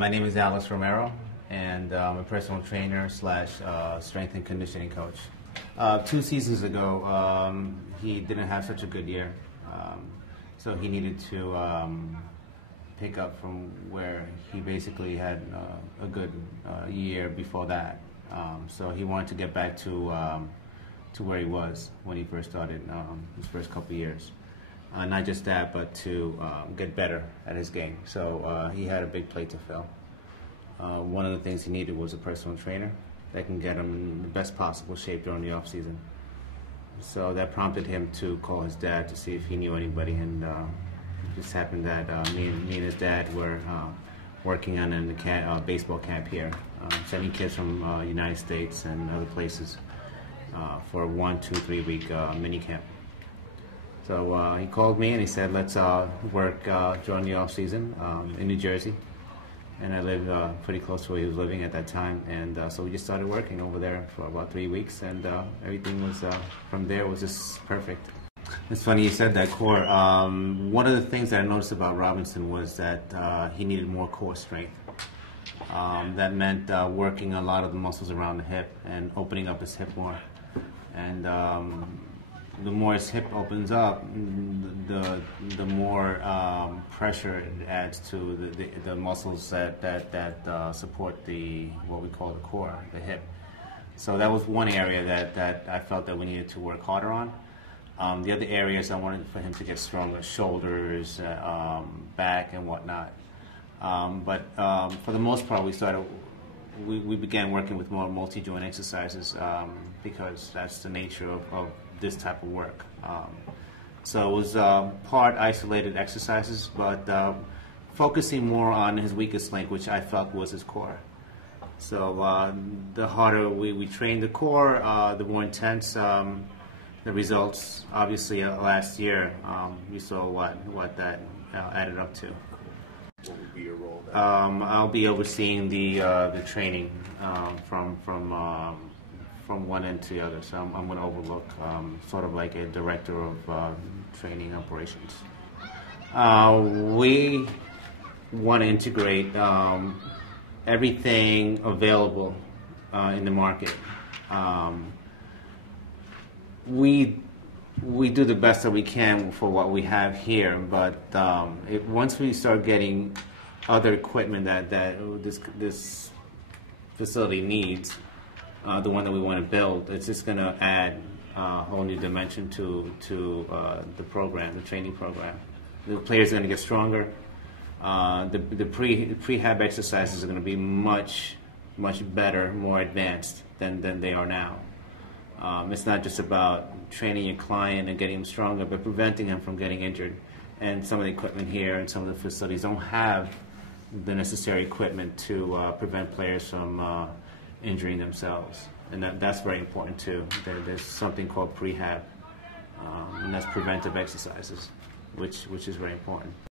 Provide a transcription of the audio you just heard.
My name is Alex Romero, and I'm a personal trainer slash strength and conditioning coach. 2 seasons ago, he didn't have such a good year, so he needed to pick up from where he basically had a good year before that. So he wanted to get back to where he was when he first started his first couple years. Not just that, but to get better at his game. So he had a big plate to fill. One of the things he needed was a personal trainer that can get him in the best possible shape during the off season. So that prompted him to call his dad to see if he knew anybody, and it just happened that me and his dad were working on a baseball camp here, sending kids from United States and other places for a 1, 2, 3 week mini camp. So he called me and he said, let's work during the off season in New Jersey. And I lived pretty close to where he was living at that time, and so we just started working over there for about 3 weeks, and everything was from there was just perfect. It's funny you said that core. One of the things that I noticed about Robinson was that he needed more core strength. That meant working a lot of the muscles around the hip and opening up his hip more. And the more his hip opens up, the more pressure it adds to the muscles that support what we call the core, the hip. So that was one area that I felt that we needed to work harder on. The other areas I wanted for him to get stronger: shoulders, back, and whatnot. But for the most part, we began working with more multi-joint exercises because that's the nature of this type of work. So it was part isolated exercises, but focusing more on his weakest link, which I felt was his core. So the harder we trained the core, the more intense the results. Obviously, last year we saw what that added up to. What would be your role there? I'll be overseeing the training from one end to the other. So I'm going to overlook sort of like a director of training operations. We want to integrate everything available in the market. We do the best that we can for what we have here, but once we start getting other equipment that this facility needs, the one that we want to build, it's just going to add a whole new dimension to the program, the training program. The players are going to get stronger. The prehab exercises are going to be much better, more advanced than they are now. It's not just about training your client and getting him stronger, but preventing him from getting injured. And some of the equipment here and some of the facilities don't have the necessary equipment to prevent players from injuring themselves. And that's very important too. There's something called prehab, and that's preventive exercises, which is very important.